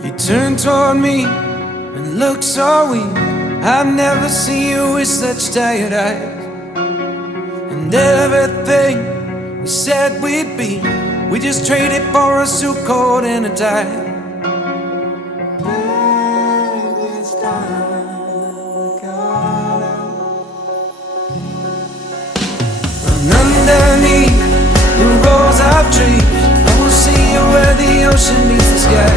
You turn toward me and look so weak. I've never seen you with such tired eyes. And everything we said we'd be, we just traded for a suit coat and a tie. And underneath the rows of trees, I will see you where the ocean meets the sky.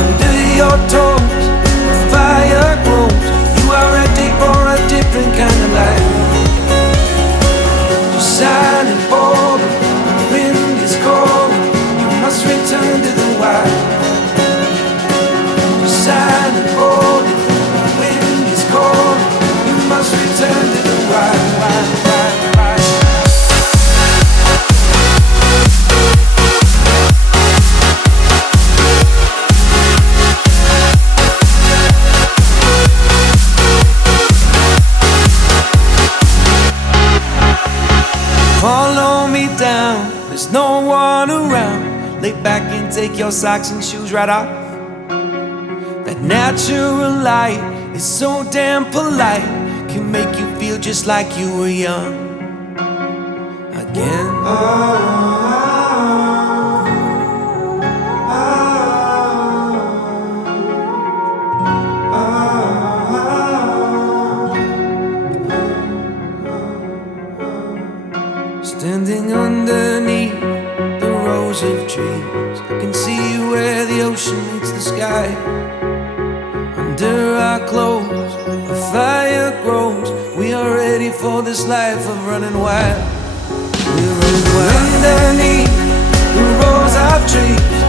Under your toes, the fire grows. You are ready for a different kind of life. You're silent, bold, the wind is cold. You must return to the wild. You're silent, bold, the wind is cold. You must return to the wild, wild, wild, wild. Follow me down, there's no one around. Lay back and take your socks and shoes right off. That natural light is so damn polite, can make you feel just like you were young again. Standing underneath the rows of trees, I can see where the ocean meets the sky. Under our clothes, a fire grows. We are ready for this life of running wild. We're running wild. Underneath the rows of trees,